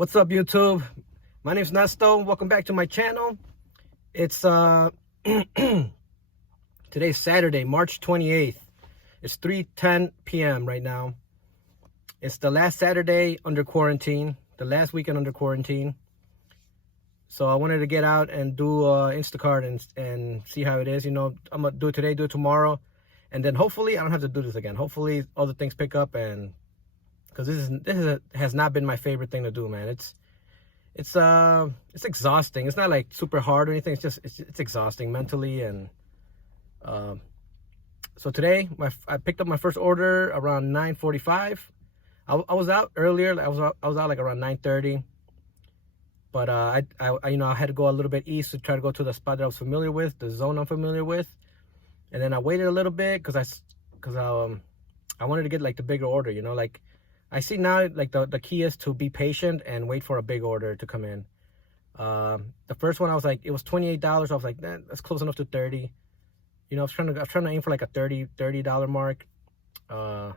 What's up, YouTube? My name's Nesto. Welcome back to my channel. It's today's Saturday, March 28th. It's 3:10 p.m. right now. It's the last Saturday under quarantine, the last weekend under quarantine. So I wanted to get out and do Instacart and see how it is. You know, I'm gonna do it today, do it tomorrow, and then hopefully I don't have to do this again. Hopefully other things pick up, and because has not been my favorite thing to do, man. It's exhausting. It's not like super hard or anything. It's exhausting mentally. And so today I picked up my first order around 9:45. I was out earlier. I was out like around 9:30. But I had to go a little bit east to try to go to the spot that I was familiar with, the zone I'm familiar with. And then I waited a little bit because I wanted to get like the bigger order, you know, like I see now like the key is to be patient and wait for a big order to come in. The first one I was like, it was $28. I was like, that's close enough to 30. You know, I was trying to aim for like a $30 mark. So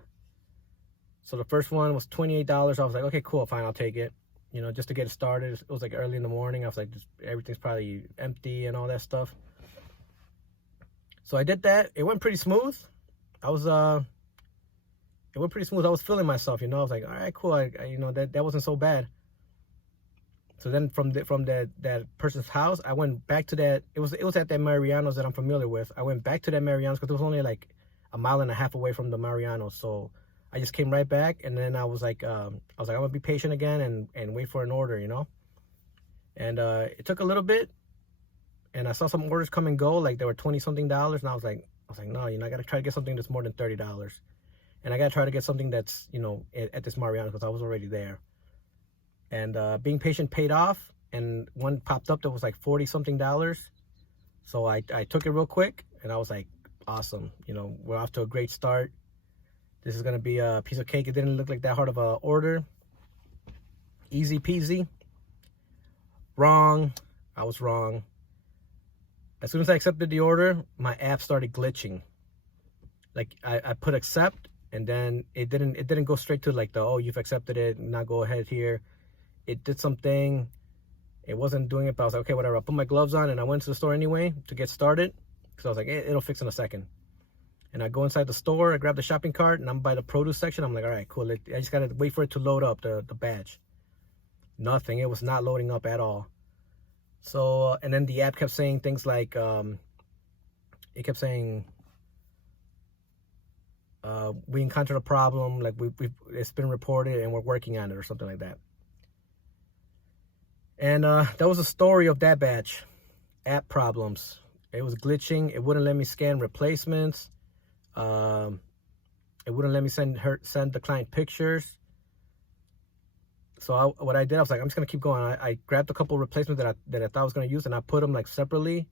the first one was $28. I was like, okay, cool, fine, I'll take it. You know, just to get it started. It was like early in the morning. I was like, everything's probably empty and all that stuff. So I did that. It went pretty smooth. It went pretty smooth. I was feeling myself, you know. I was like, all right, cool. You know, that wasn't so bad. So then from that person's house, I went back to that. It was at that Mariano's that I'm familiar with. I went back to that Mariano's because it was only like a mile and a half away from the Mariano's. So I just came right back, and then I was like, I'm gonna be patient again and wait for an order, you know. And it took a little bit, and I saw some orders come and go, like they were $20-something, and I was like, no, you know, I gotta try to get something that's more than $30. And I got to try to get something that's, you know, at this Mariano's because I was already there. And being patient paid off. And one popped up that was like $40-something. So I took it real quick. And I was like, awesome. You know, we're off to a great start. This is going to be a piece of cake. It didn't look like that hard of a order. Easy peasy. Wrong. I was wrong. As soon as I accepted the order, my app started glitching. Like I put accept. And then it didn't go straight to like oh, you've accepted it, now go ahead here. It did something. It wasn't doing it, but I was like, okay, whatever. I put my gloves on and I went to the store anyway to get started. Because I was like, it'll fix in a second. And I go inside the store, I grab the shopping cart, and I'm by the produce section. I'm like, all right, cool. I just got to wait for it to load up, the badge. Nothing. It was not loading up at all. So, and then the app kept saying things like, it kept saying, we encountered a problem, like it's been reported and we're working on it or something like that. And that was the story of that batch. App problems. It was glitching. It wouldn't let me scan replacements. It wouldn't let me send the client pictures. So what I did, I was like, I'm just gonna keep going. I grabbed a couple of replacements that I thought I was gonna use, and I put them like separately,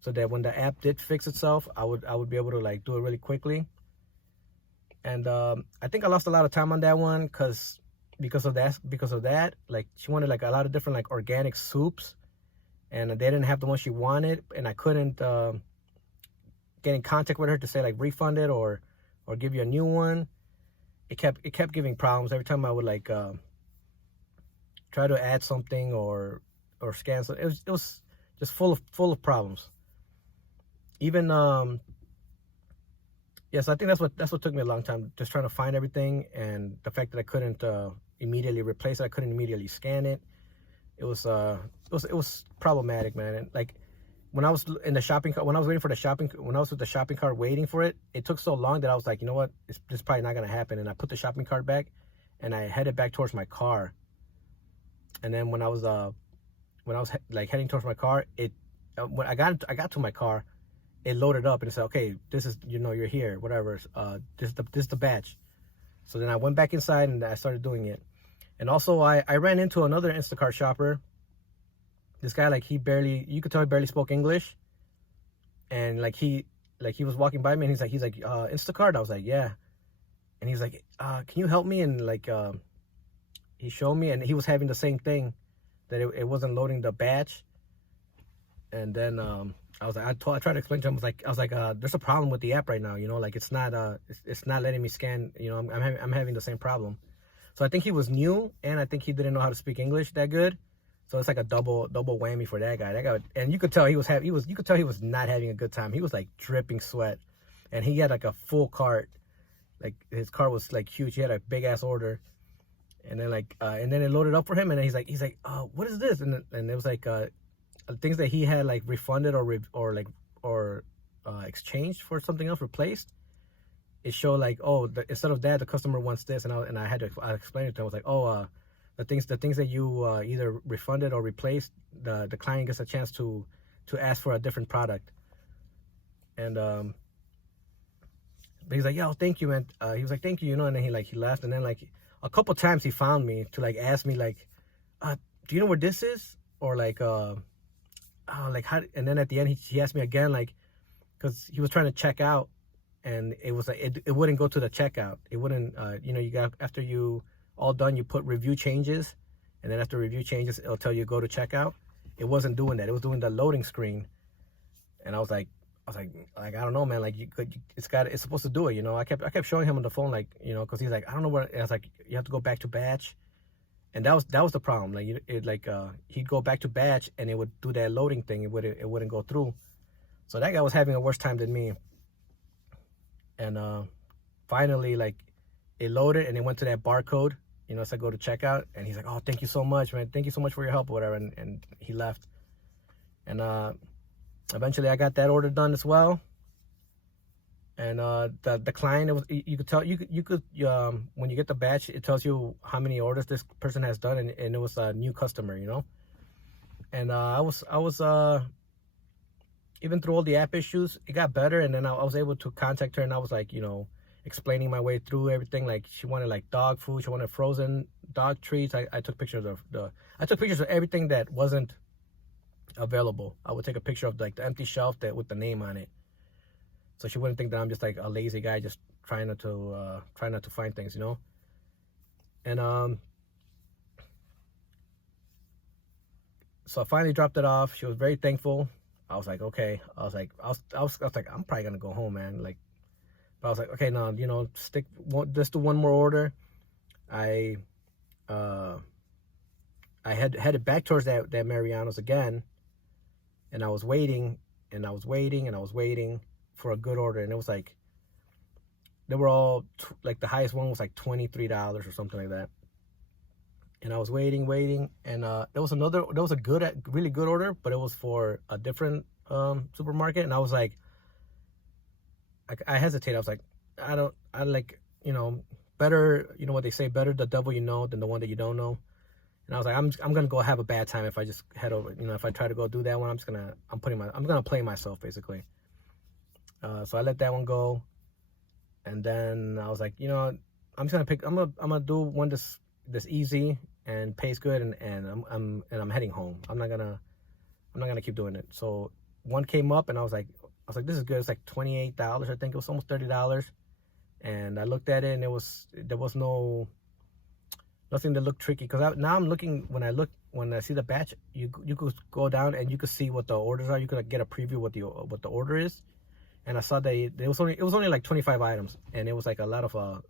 so that when the app did fix itself, I would be able to like do it really quickly. And I think I lost a lot of time on that one because of that. Like she wanted like a lot of different like organic soups, and they didn't have the one she wanted, and I couldn't get in contact with her to say like refund it or give you a new one. It kept giving problems every time I would like try to add something or scan something. It was just full of problems. Even yes, I think that's what took me a long time, just trying to find everything, and the fact that I couldn't immediately replace it, I couldn't immediately scan it. It was problematic, man. And like when I was in the shopping cart, when I was with the shopping cart waiting for it, it took so long that I was like, you know what, this is probably not gonna happen. And I put the shopping cart back, and I headed back towards my car. And then when I was like heading towards my car, when I got to my car, it loaded up and it said, okay, this is, you know, you're here, whatever. This is the batch. So then I went back inside and I started doing it. And also I ran into another Instacart shopper. This guy, like you could tell he barely spoke English. And like he was walking by me, and he's like, Instacart? I was like, yeah. And he's like, can you help me? And like, he showed me, and he was having the same thing, that it wasn't loading the batch. And then I was like, I tried to explain to him. I was like, there's a problem with the app right now. You know, like it's not letting me scan. You know, I'm having the same problem. So I think he was new, and I think he didn't know how to speak English that good. So it's like a double whammy for that guy. That guy, and you could tell you could tell he was not having a good time. He was like dripping sweat, and he had like a full cart. Like his cart was like huge. He had a big ass order, and then and then it loaded up for him, and then he's like, what is this? And it was like things that he had like refunded or exchanged for something else, replaced. It showed like, instead of that, the customer wants this, and I had to explain it to him. I was like, the things that you either refunded or replaced, the client gets a chance to ask for a different product. And but he's like, yo, thank you, man. He was like, thank you, and then he left, and then like a couple times he found me to like ask me like, do you know where this is? Or like like how? And then at the end he asked me again, like, because he was trying to check out, and it was like it wouldn't go to the checkout. It wouldn't. You got, after you all done, you put review changes, and then after review changes, it'll tell you go to checkout. It wasn't doing that. It was doing the loading screen, and I was like, I don't know, man. Like it's supposed to do it. I kept showing him on the phone, like, because he's like, I don't know where. And I was like, you have to go back to batch, and that was the problem. Like he'd go back to batch, and it would do that loading thing. It wouldn't go through. So that guy was having a worse time than me. And finally, like, it loaded, and it went to that barcode. So I go to checkout, and he's like, oh, thank you so much, man. Thank you so much for your help, or whatever. And he left. And eventually I got that order done as well. And the client, you could tell, you could when you get the batch, it tells you how many orders this person has done, and it was a new customer, And I was even through all the app issues, it got better, and then I was able to contact her, and I was like, explaining my way through everything. Like, she wanted like dog food, she wanted frozen dog treats. I took pictures of everything that wasn't available. I would take a picture of like the empty shelf with the name on it, so she wouldn't think that I'm just like a lazy guy just trying not to find things, And so I finally dropped it off. She was very thankful. I was like, okay. I was like, I'm probably gonna go home, man. Like, but I was like, okay, no, just do one more order. I headed back towards that Mariano's again, and I was waiting, and I was waiting, and I was waiting for a good order, and it was like, they were all like, the highest one was like $23 or something like that. And I was waiting, and there was a really good order, but it was for a different supermarket, and I was like, I hesitated. I was like, better, what they say, better the devil you know than the one that you don't know. And I was like, I'm gonna go have a bad time if I just head over. If I try to go do that one, I'm gonna play myself, basically. So I let that one go, and then I was like, I'm gonna do one that's easy and pays good, and I'm heading home. I'm not gonna keep doing it. So one came up, and I was like, this is good. It's like $28. I think it was almost $30. And I looked at it, and there was nothing that looked tricky, because now I'm looking, when I see the batch, you could go down and you could see what the orders are. You could get a preview what the order is. And I saw that it was only like 25 items, and it was like a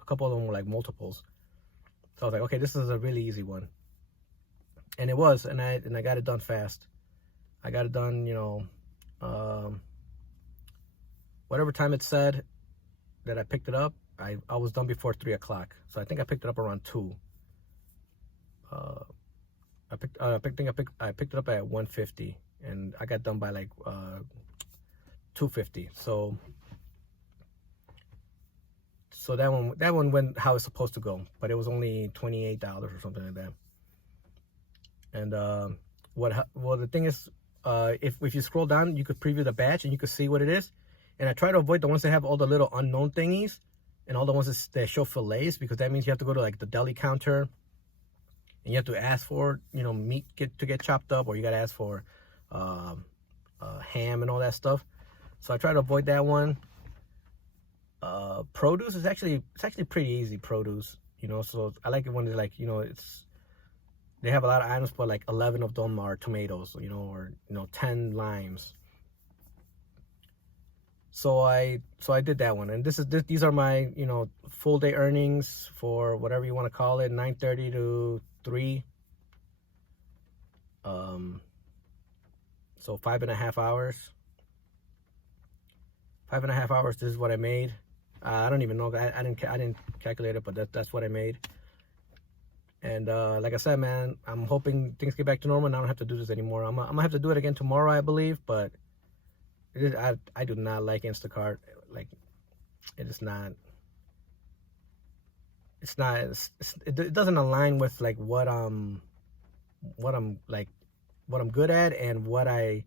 couple of them were like multiples. So I was like, okay, this is a really easy one. And it was, and I got it done fast. I got it done, whatever time it said that I picked it up, I was done before 3 o'clock. So I think I picked it up around 2. I picked it up at 1:50, and I got done by like 2:50. So that one went how it's supposed to go, but it was only $28 or something like that. And the thing is, if you scroll down, you could preview the batch and you could see what it is. And I try to avoid the ones that have all the little unknown thingies, and all the ones that show fillets, because that means you have to go to like the deli counter, and you have to ask for meat to get chopped up, or you got to ask for ham and all that stuff. So I try to avoid that one. Produce is actually pretty easy. Produce, so I like it when it's like, they have a lot of items, but like 11 of them are tomatoes, or 10 limes. So I did that one, and these are my, you know, full day earnings for whatever you want to call it, 9:30 to 3. So 5.5 hours. 5.5 hours. This is what I made. I don't even know. I didn't calculate it, but that's what I made. And like I said, man, I'm hoping things get back to normal and I don't have to do this anymore. I'm gonna have to do it again tomorrow, I believe, but I do not like Instacart. Like, it is not. It doesn't align with like what I'm good at and what I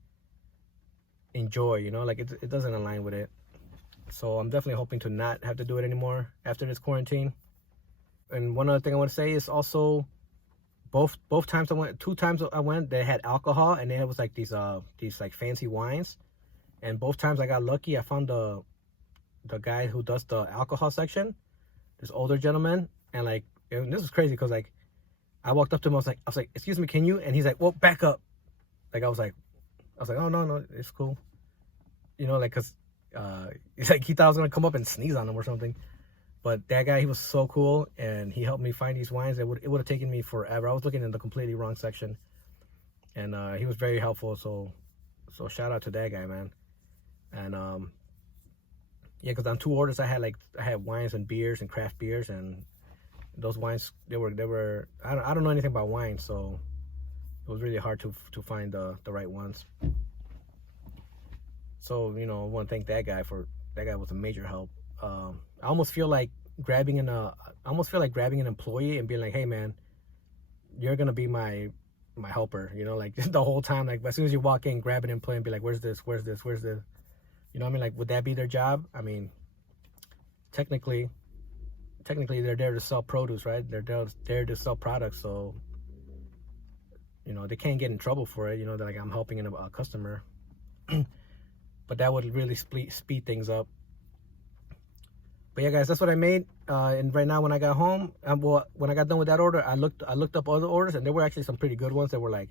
enjoy. You know, like it doesn't align with it. So I'm definitely hoping to not have to do it anymore after this quarantine. And one other thing I want to say is also, both times I went, 2 times I went, they had alcohol, and it was like these like fancy wines. And both times I got lucky. I found the guy who does the alcohol section, this older gentleman, and like, and this was crazy because like I walked up to him, I was like, excuse me, can you? And he's like, well, back up. Like I was like, oh no, it's cool. You know, like, cause it's like he thought I was gonna come up and sneeze on him or something. But that guy, he was so cool, and he helped me find these wines. It would have taken me forever. I was looking in the completely wrong section, and he was very helpful. So shout out to that guy, man. And yeah, because on 2 orders I had wines and beers and craft beers, and those wines they were I don't know anything about wine, so it was really hard to find the right ones. So, you know, I want to thank that guy. That guy was a major help. I almost feel like grabbing an employee and being like, hey man, you're gonna be my helper, you know, like the whole time, like as soon as you walk in, grab an employee and be like, where's this, you know what I mean? Like, would that be their job? I mean, technically they're there to sell produce, right? They're there to sell products, so, you know, they can't get in trouble for it, you know, they're like, I'm helping a customer. But that would really speed things up. But yeah, guys, that's what I made. And right now, when I got home, when I got done with that order, I looked up other orders, and there were actually some pretty good ones that were like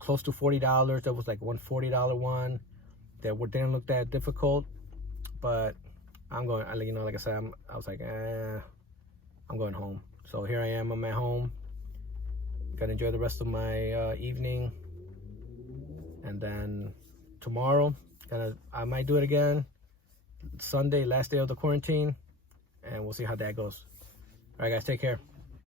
close to $40. There was like one $40 one that didn't look that difficult. But I'm going, you know, like I said, I was like, I'm going home. So here I am. I'm at home. Gotta enjoy the rest of my evening, and then tomorrow, I might do it again. Sunday, last day of the quarantine, and we'll see how that goes. All right, guys, take care.